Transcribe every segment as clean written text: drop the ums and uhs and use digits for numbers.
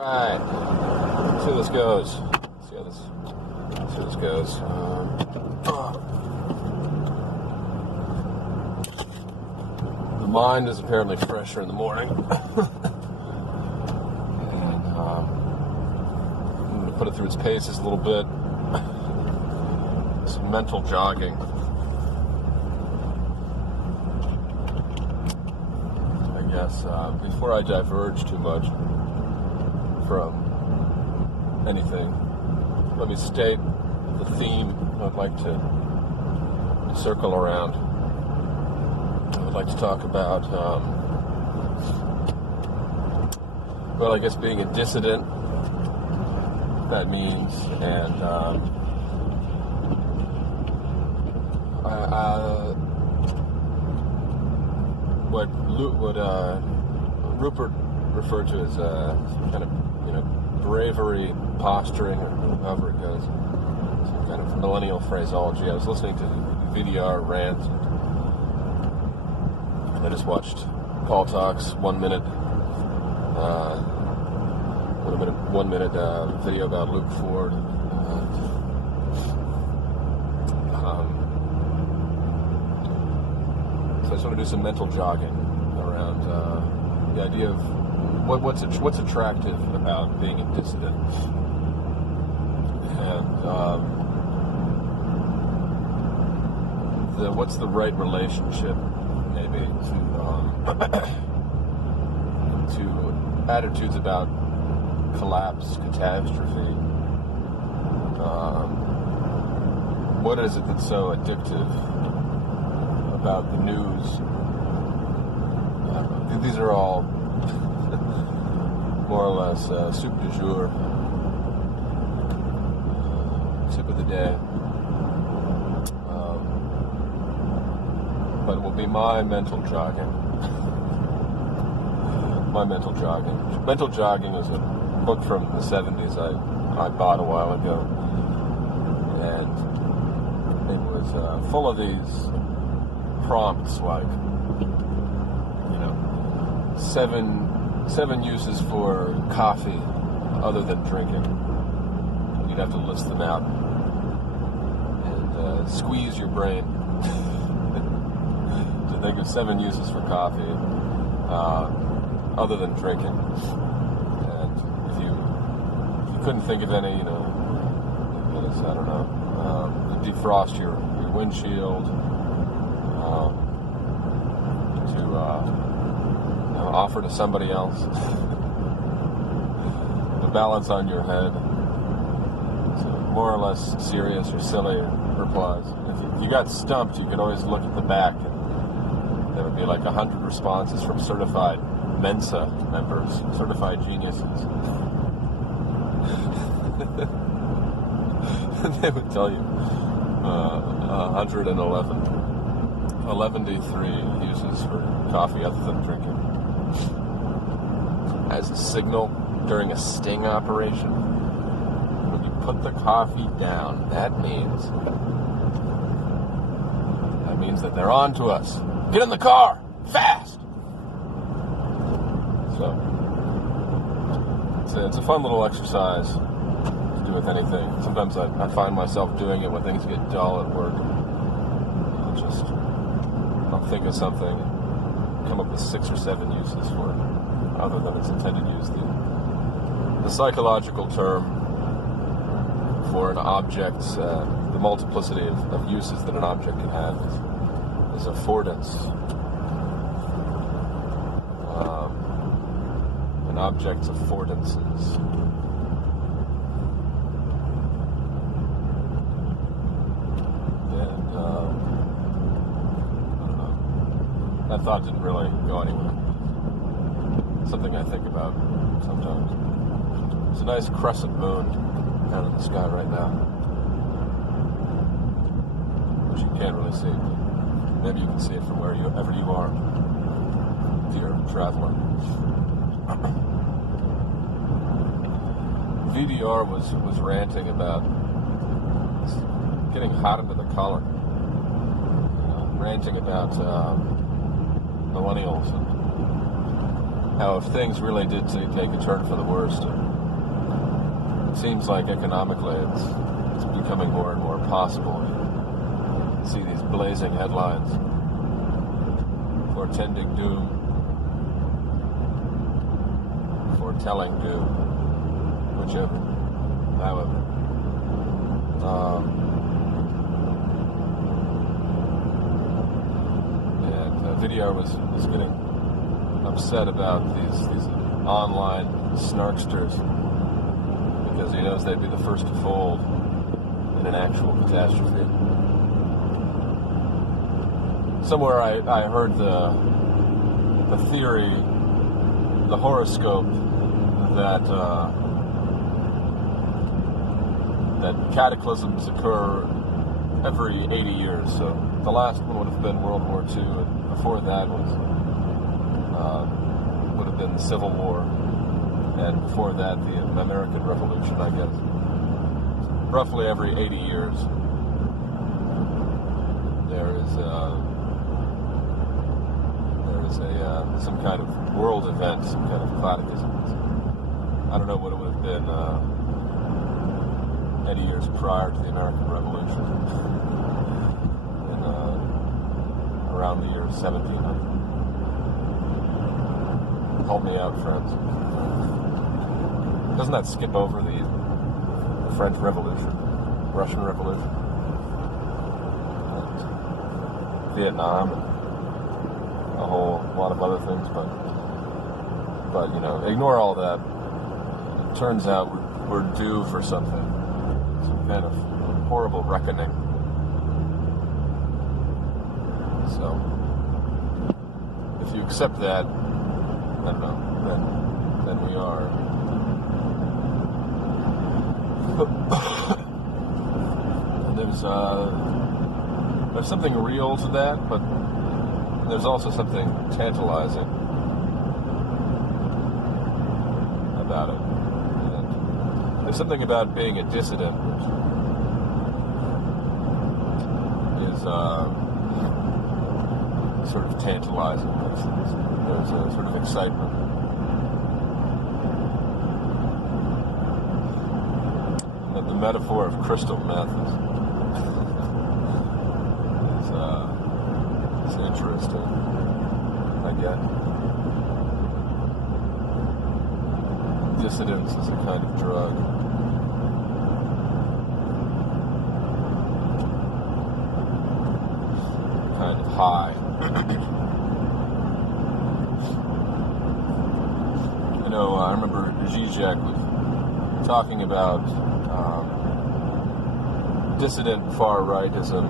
Alright, let's see how this goes. Let's see how this goes. The mind is apparently fresher in the morning. And I'm going to put it through its paces a little bit. Some mental jogging. I guess before I diverge too much from anything, let me state the theme I'd like to circle around. I would like to talk about, well, I guess being a dissident, that means, and what Rupert referred to as kind of bravery, posturing, or however it goes. Some kind of millennial phraseology. I was listening to VDR rant. I just watched Paul Talk's 1 minute video about Luke Ford. So I just want to do some mental jogging around the idea of what's attractive about being a dissident, and what's the right relationship, maybe, to attitudes about collapse, catastrophe. What is it that's so addictive about the news? These are all more or less soup du jour, tip of the day. But it will be my mental jogging. Mental Jogging is a book from the 70s I bought a while ago. And it was full of these prompts like, seven uses for coffee other than drinking. You'd have to list them out and squeeze your brain to think of 7 uses for coffee other than drinking. And if you couldn't think of any, defrost your windshield, to offer to somebody else, the balance on your head, so more or less serious or silly replies. If you got stumped, you could always look at the back, and there would be like 100 responses from certified Mensa members, certified geniuses. And they would tell you 11D3 uses for coffee other than drinking. As a signal during a sting operation, when you put the coffee down, that means that they're on to us. Get in the car, fast! So, it's a fun little exercise to do with anything. Sometimes I find myself doing it when things get dull at work. I'll think of something and come up with 6 or 7 uses for it, other than its intended use. The psychological term for an object, the multiplicity of uses that an object can have is affordance. An object's affordances. And that thought didn't really go anywhere. Something I think about sometimes. There's a nice crescent moon out in the sky right now, which you can't really see. Maybe you can see it from wherever you are, if you're a traveler. VDR was ranting about getting hot under the collar, ranting about millennials and how if things really did take a turn for the worst, it seems like economically it's becoming more and more possible. You see these blazing headlines portending doom, foretelling doom, whichever, however. And a video was getting upset about these online snarksters because he knows they'd be the first to fold in an actual catastrophe. Somewhere I heard the theory, the horoscope that cataclysms occur every 80 years. So the last one would have been World War II, and before that would have been the Civil War, and before that the American Revolution, I guess. Roughly every 80 years there is some kind of world event, some kind of cataclysm. I don't know what it would have been 80 years prior to the American Revolution, in around the year 1700. Help me out, friends. Doesn't that skip over the French Revolution, Russian Revolution, and Vietnam, and a whole lot of other things? But you know, ignore all that. It turns out we're due for something, some kind of horrible reckoning. So, if you accept that, I don't know, then we are. There's something real to that, but there's also something tantalizing about it. And there's something about being a dissident which is sort of tantalizing. There's a sort of excitement. And the metaphor of crystal meth is interesting, I guess. Dissidence is a kind of drug. A kind of high. You know, I remember Zizek was talking about dissident far-rightism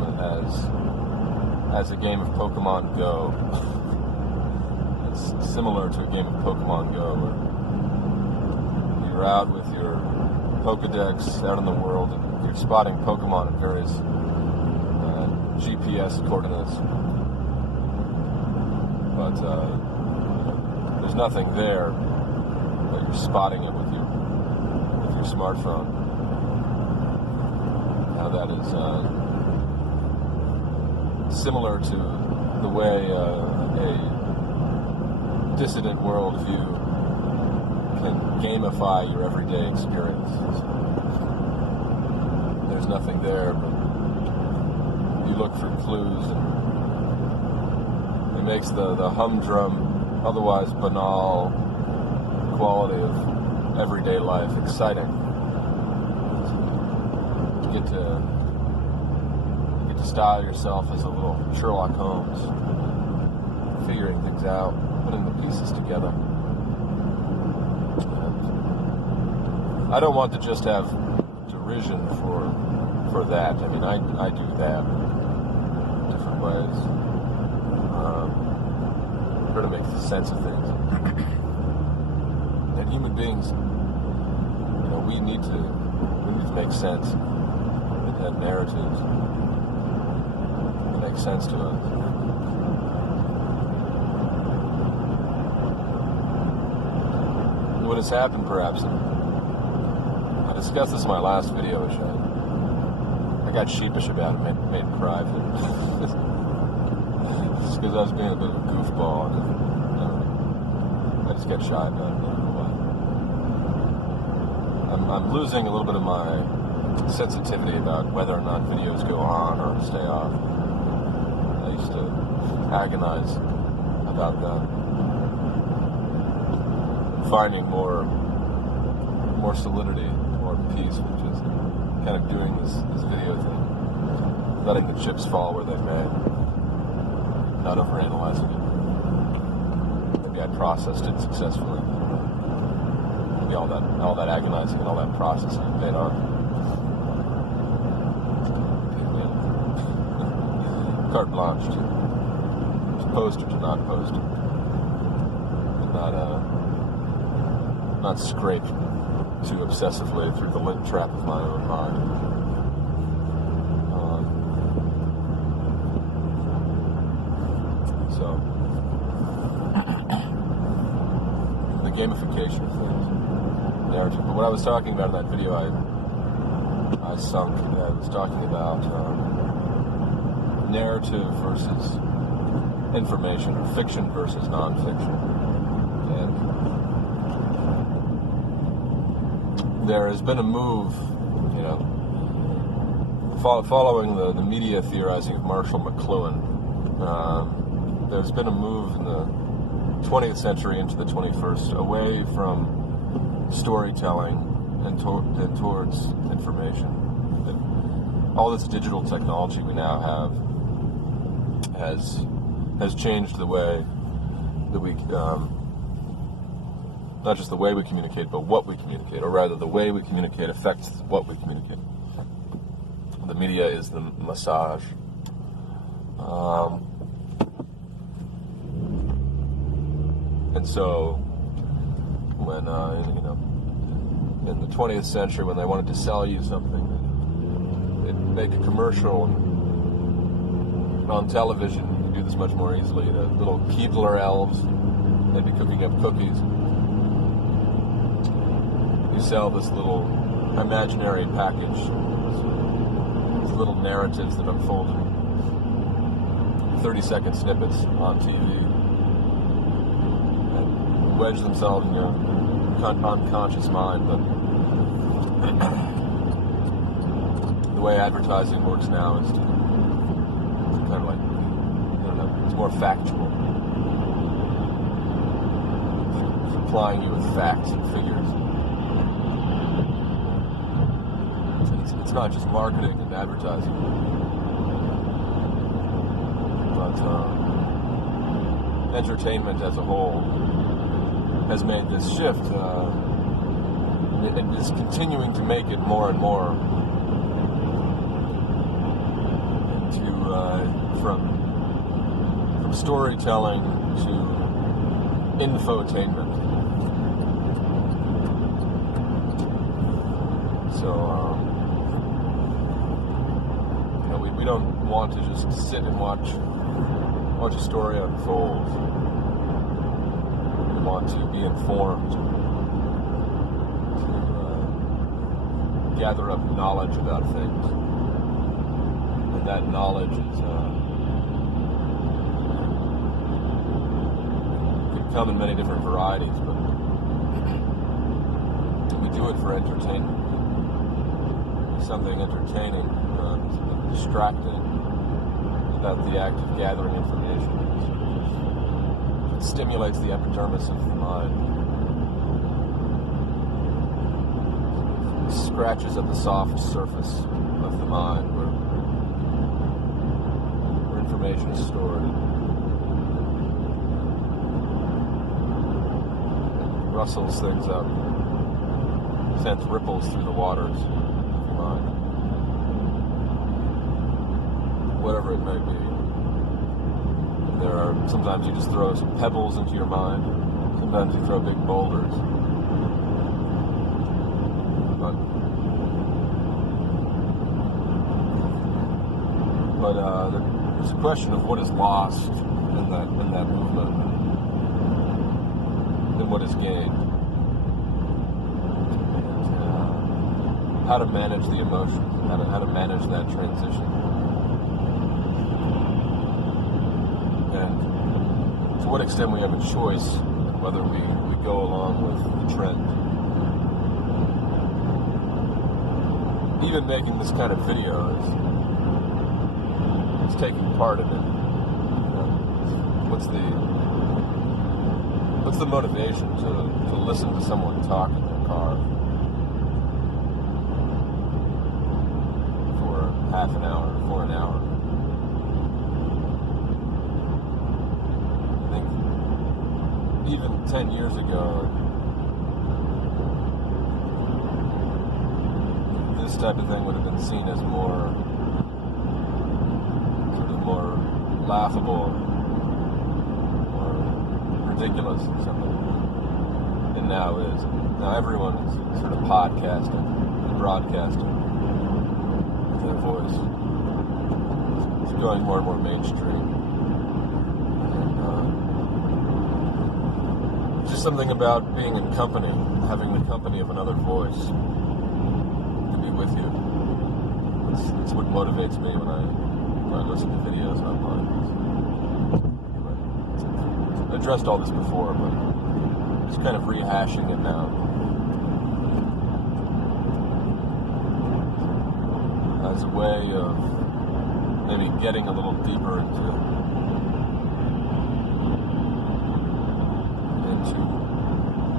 as a game of Pokemon Go. It's similar to a game of Pokemon Go, where you're out with your Pokedex out in the world and you're spotting Pokemon at various GPS coordinates. But there's nothing there, but you're spotting it with your smartphone. Now that is similar to the way a dissident worldview can gamify your everyday experience. There's nothing there, but you look for clues, and it makes the humdrum, otherwise banal quality of everyday life exciting. You get to style yourself as a little Sherlock Holmes, figuring things out, putting the pieces together. And I don't want to just have derision for that. I mean, I do that in different ways. Try to make sense of things. And human beings, you know, we need to make sense and have narratives. Makes sense to us. What has happened, perhaps, and I discussed this in my last video, which I got sheepish about it, made in private. Just because I was being a bit of a goofball, and I just got shy about it. I'm I'm losing a little bit of my sensitivity about whether or not videos go on or stay off. I used to agonize about that. Finding more solidity, more peace, which is kind of doing this video thing. Letting the chips fall where they may. Not overanalyzing it. Maybe I processed it successfully. Maybe all that agonizing and all that processing paid off. Carte blanche to post or to not post. Not scrape too obsessively through the lint trap of my own mind. So, the gamification of things, narrative. But what I was talking about in that video, I sunk. I was talking about narrative versus information, or fiction versus nonfiction, and there has been a move, following the media theorizing of Marshall McLuhan. There's been a move in the 20th century into the 21st away from storytelling and towards information. And all this digital technology we now have has changed the way that we not just the way we communicate, but what we communicate, or rather the way we communicate affects what we communicate. The media is the massage. And so when, in the 20th century, when they wanted to sell you something, they'd make a commercial on television. You can do this much more easily. The little Keebler elves, they'd be cooking up cookies. You sell this little imaginary package, these little narratives that unfold in 30-second snippets on TV and wedge themselves in your unconscious mind. But the way advertising works now is kind of like, it's more factual. It's supplying you with facts and figures. It's not just marketing and advertising, but entertainment as a whole has made this shift. It is continuing to make it more and more from storytelling to infotainment. So, we don't want to just sit and watch a story unfold. We want to be informed, to gather up knowledge about things, and that knowledge can come in many different varieties, but we do it for entertainment. Something entertaining, something distracting about the act of gathering information. It stimulates the epidermis of the mind. It scratches at the soft surface of the mind where information is stored. It rustles things up, sends ripples through the waters. Whatever it may be. Sometimes you just throw some pebbles into your mind. Sometimes you throw big boulders. But there's a question of what is lost in that movement and what is gained. And how to manage the emotions, how to manage that transition. And to what extent we have a choice whether we go along with the trend. even making this kind of video is taking part in it. What's the motivation to listen to someone talk in their car for half an hour, for an hour? I think even 10 years ago, this type of thing would have been seen as more laughable or ridiculous or something. And now is. Now everyone is sort of podcasting and broadcasting their voice. It's going more and more mainstream. And just something about being in company, having the company of another voice to be with you. It's what motivates me when I listen to videos online. I addressed all this before, but just kind of rehashing it now. As a way of maybe getting a little deeper into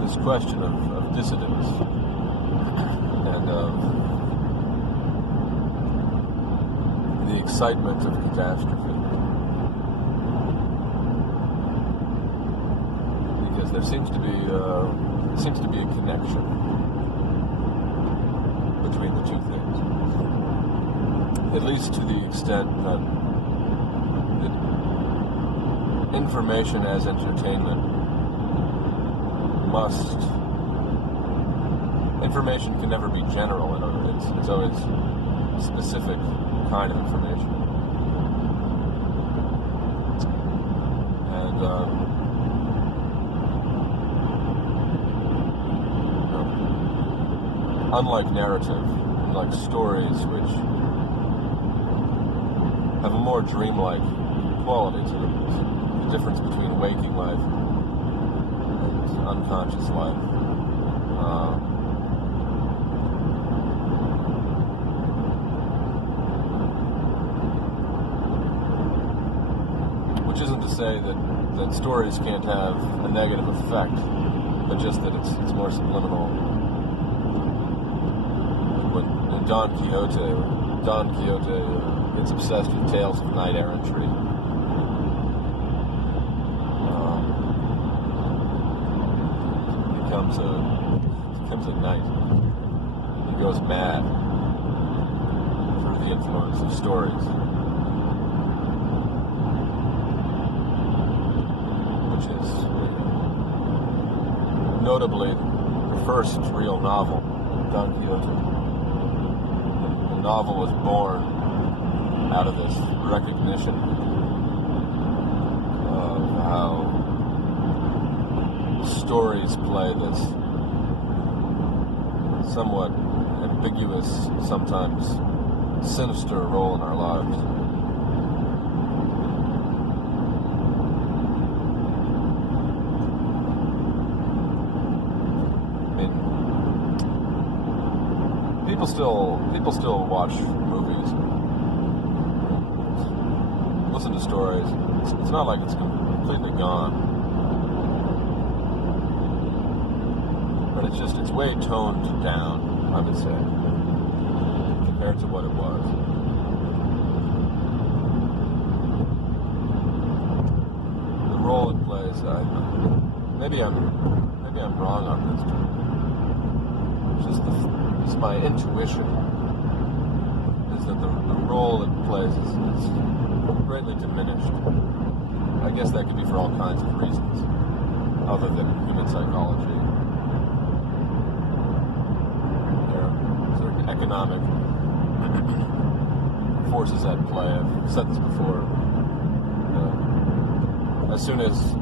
this question of dissidence and of the excitement of catastrophe. Because there seems to be a connection between the two things. At least to the extent that information as entertainment information can never be general. It's always specific kind of information. And unlike narrative, like stories which have a more dreamlike quality to them, the difference between waking life and unconscious life. Which isn't to say that stories can't have a negative effect, but just that it's more subliminal. Like when in Don Quixote gets obsessed with tales of knight errantry. Becomes a knight. He goes mad through the influence of stories. Which is notably the first real novel, Don Quixote. The novel was born out of this recognition of how stories play this somewhat ambiguous, sometimes sinister role in our lives. People still watch movies, listen to stories. It's not like it's completely gone, but it's way toned down, I would say, compared to what it was. The role it plays, maybe I'm wrong on this. Just my intuition is that the role it plays is greatly diminished. I guess that could be for all kinds of reasons, other than human psychology. There are certain economic forces at play. I've said this before. As soon as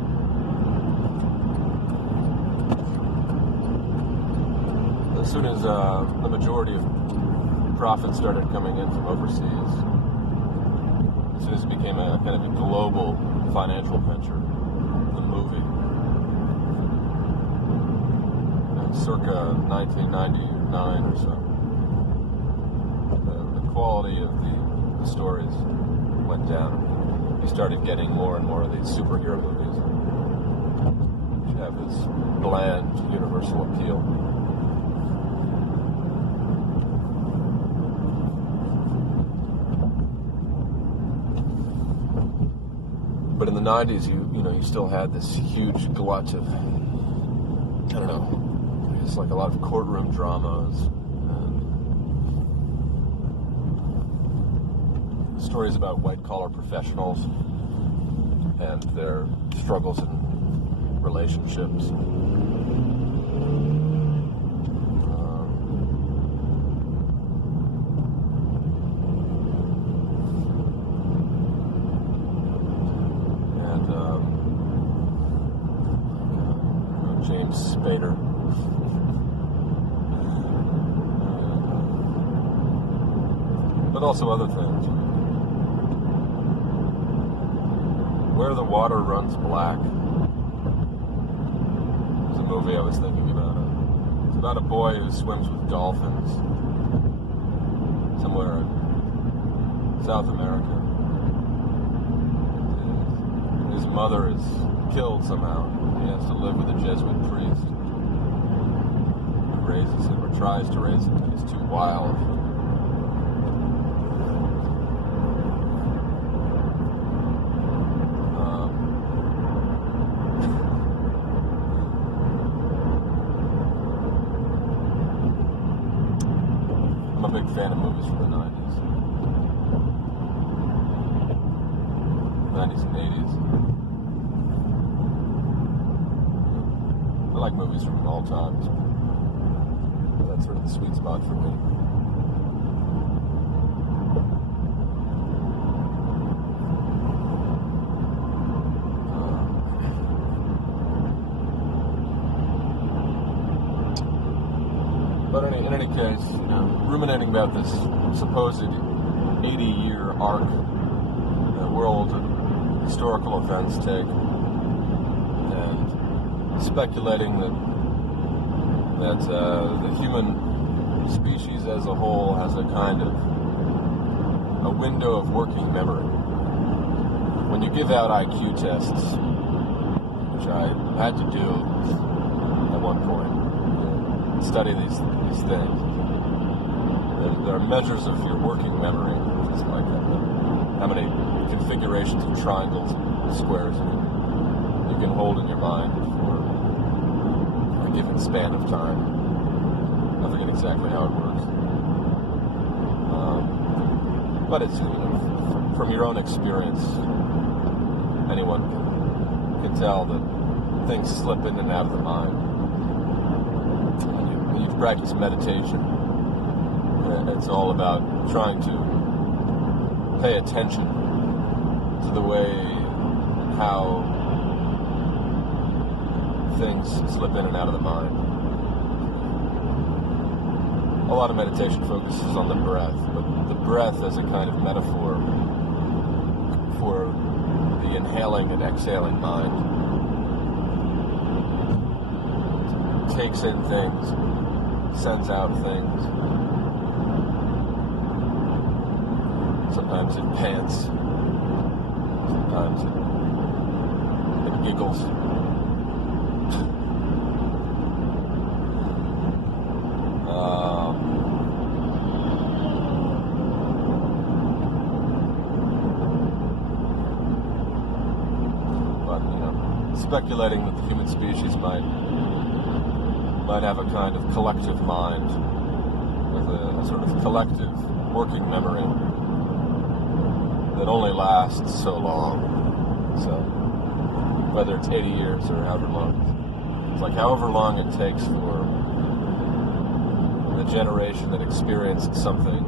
the majority of profits started coming in from overseas, as soon as it became a kind of a global financial venture, the movie, circa 1999 or so, quality of the stories went down. You started getting more and more of these superhero movies, which have this bland, universal appeal. But in the 90s, you still had this huge glut of, I don't know, it's like a lot of courtroom dramas, and stories about white-collar professionals and their struggles in relationships. James Spader. But also other things. Where the Water Runs Black is a movie I was thinking about. It's about a boy who swims with dolphins somewhere in South America. His mother is killed somehow. He has to live with a Jesuit priest who raises him, or tries to raise him. He's too wild. I'm a big fan of movies from the 90s. 90s and 80s. I like movies from all times. That's sort of the sweet spot for me. But in any case, ruminating about this supposed 80-year arc, the world historical events take, and speculating that the human species as a whole has a kind of a window of working memory. When you give out IQ tests, which I had to do at one point, study these things, there are measures of your working memory, which is like how many configurations of triangles and squares you can hold in your mind for a given span of time. I forget exactly how it works. But it's, from your own experience, anyone can tell that things slip in and out of the mind. When you practice meditation, it's all about trying to pay attention to the way and how things slip in and out of the mind. A lot of meditation focuses on the breath, but the breath as a kind of metaphor for the inhaling and exhaling mind. It takes in things, sends out things. Sometimes it pants, sometimes it giggles. Speculating that the human species might have a kind of collective mind, with a sort of collective working memory that only lasts so long. So, whether it's 80 years or however long, it's like however long it takes for the generation that experienced something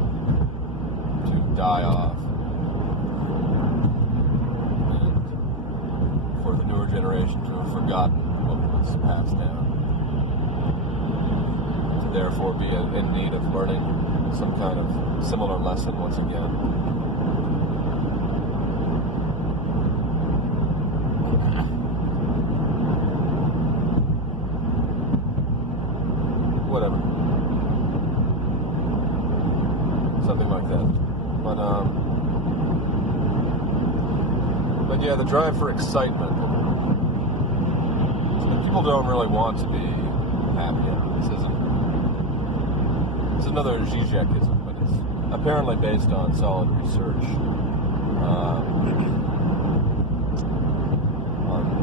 to die off, generation to have forgotten what was passed down, to therefore be in need of learning some kind of similar lesson once again. Whatever. something like that. But yeah, the drive for excitement. People don't really want to be happy. It's another Zizekism, but it's apparently based on solid research,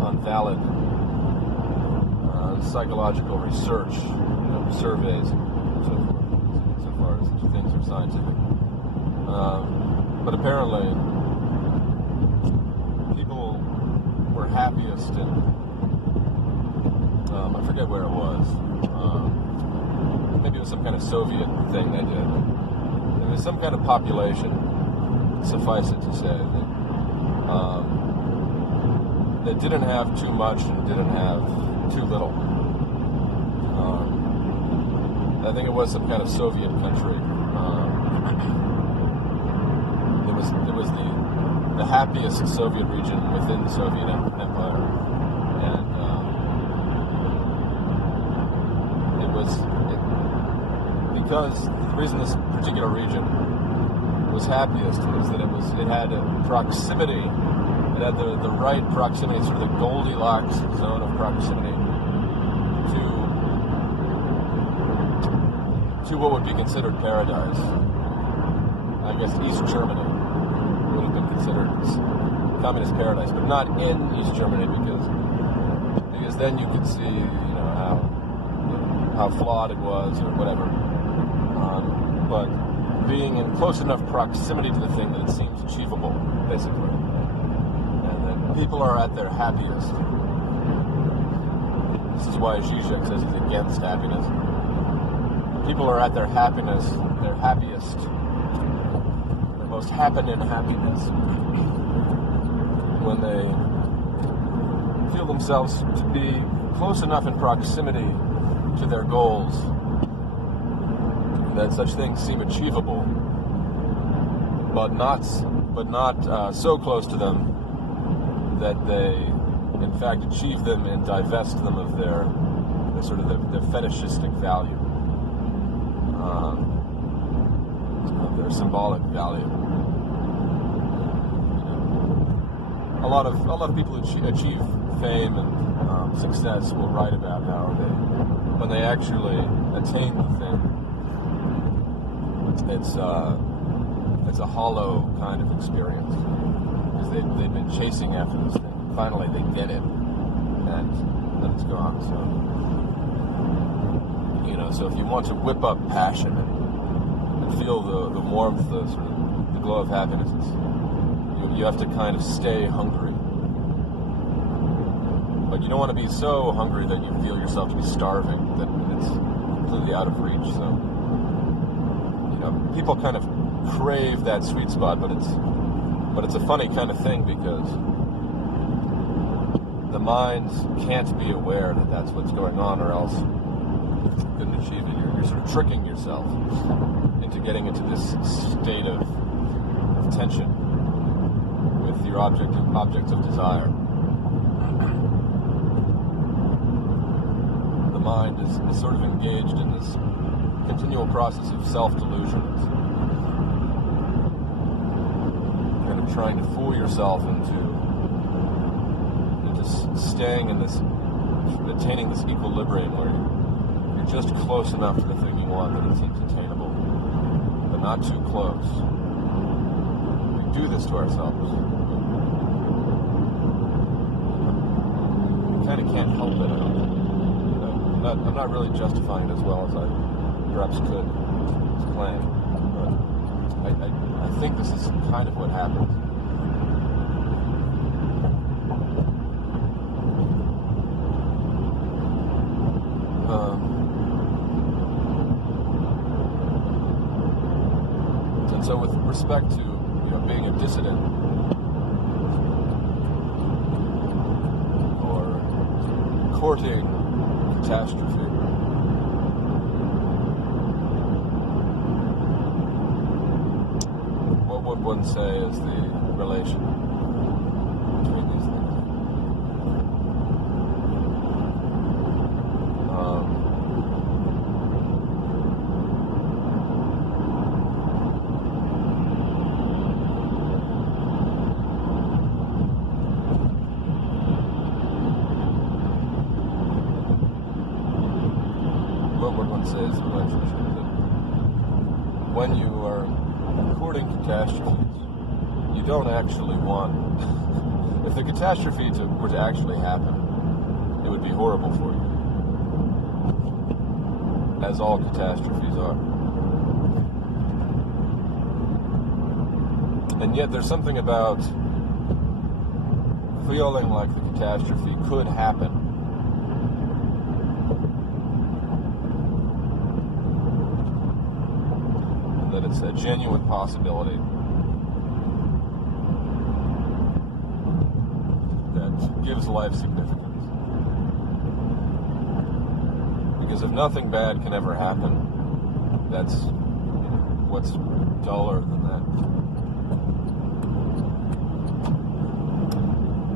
on valid psychological research, surveys, and so forth, so far as such things are scientific. But apparently, people were happiest in, I forget where it was. Maybe it was some kind of Soviet thing they did. There was some kind of population, suffice it to say, that didn't have too much and didn't have too little. I think it was some kind of Soviet country. It was the happiest Soviet region within the Soviet Empire, and because the reason this particular region was happiest was that it had a proximity. It had the right proximity, sort of the Goldilocks zone of proximity to what would be considered paradise. I guess East Germany would have been considered communist paradise, but not in East Germany because then you could see how flawed it was or whatever. But being in close enough proximity to the thing that it seems achievable, basically. People are at their happiest. This is why Zizek says he's against happiness. People are at their happiest, their most happening happiness, when they feel themselves to be close enough in proximity to their goals that such things seem achievable, but not so close to them that they, in fact, achieve them and divest them of their fetishistic value, of their symbolic value. A lot of people who achieve fame and success will write about how when they actually attain the thing, it's a hollow kind of experience. They've been chasing after this thing. Finally, they did it, and then it's gone. So if you want to whip up passion and feel the warmth, the glow of happiness, you have to kind of stay hungry. But you don't want to be so hungry that you feel yourself to be starving, that it's completely out of reach. So people kind of crave that sweet spot, but it's a funny kind of thing because the mind can't be aware that that's what's going on, or else you couldn't achieve it. You're sort of tricking yourself into getting into this state of tension with your object of desire. The mind is sort of engaged in this continual process of self-delusion. Trying to fool yourself into staying in this, attaining this equilibrium where you're just close enough to the thing you want that it seems attainable, but not too close. We do this to ourselves. We kind of can't help it. I'm not really justifying it as well as I perhaps could claim, but I think this is kind of what happens. And so with respect to being a dissident or courting catastrophe, what would one say is the relation between these things? relationship. That when you are courting catastrophes, you don't actually want... if the catastrophe were to actually happen, it would be horrible for you. As all catastrophes are. And yet there's something about feeling like the catastrophe could happen. And that it's a genuine possibility that gives life significance. Because if nothing bad can ever happen, that's what's duller than that.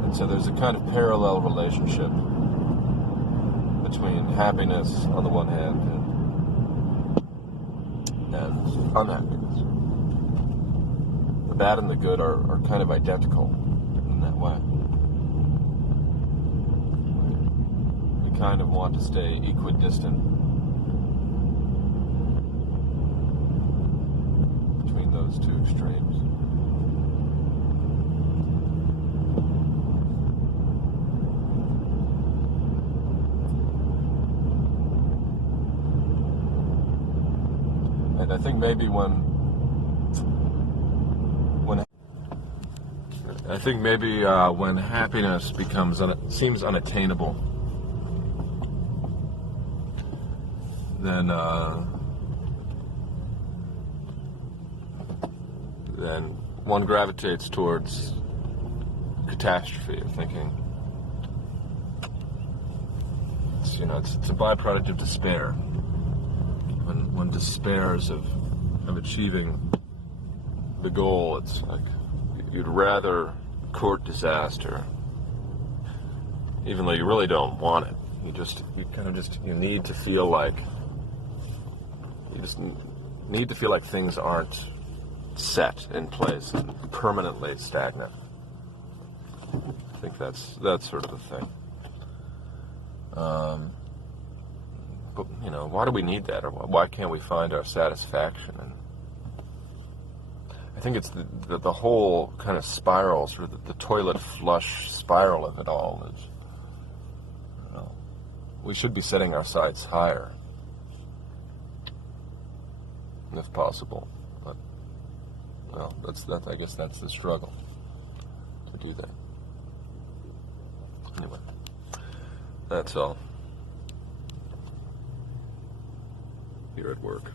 And so there's a kind of parallel relationship between happiness on the one hand and unhappiness. The bad and the good are kind of identical in that way. You kind of want to stay equidistant between those two extremes. And I think maybe when happiness seems unattainable, then one gravitates towards catastrophe, of thinking it's a byproduct of despair. When one despairs of achieving the goal, it's like you'd rather court disaster, even though you really don't want it. You need to feel like things aren't set in place and permanently stagnant. I think that's sort of the thing. But why do we need that, or why can't we find our satisfaction? And I think it's the whole kind of spiral, sort of the toilet flush spiral of it all is. We should be setting our sights higher, if possible. But I guess that's the struggle to do that. Anyway, that's all. Here at work.